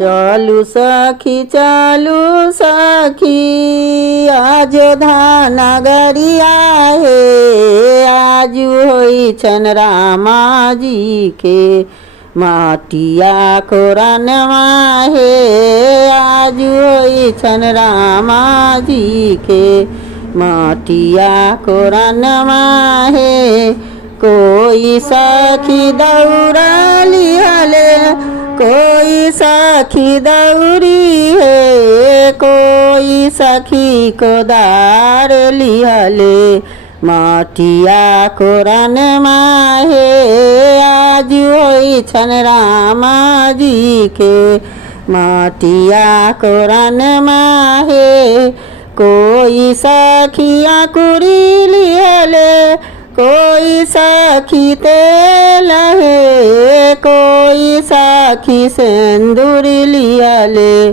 चलू सखी आज धानगरिया हे आज होई छन रामा जी के माटिया कोरनवा हे आज होई छन रामा जी के माटिया कोरनवा हे कोई सखी दौड़ा लिहले कोई सखी दौरी है कोई सखी कोदार लिहले माटिया कोरन माहे आज होई छन रामा जी के माटिया कोरन माहे कोई सखिया कुरी लिहले कोई सखी तेल है कोई सखी सिंदूर लिहले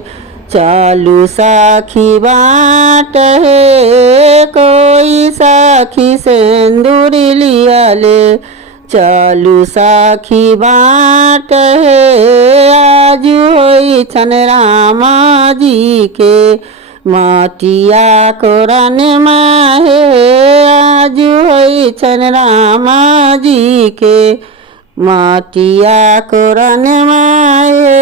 चालू सखी बाट है कोई सखी सिंदूर लिहले चालू सखी बाट है आज होई छन रामा जी के माटिया कोरन माहे आज होई छन रामा जी के माटिया कोरन माहे।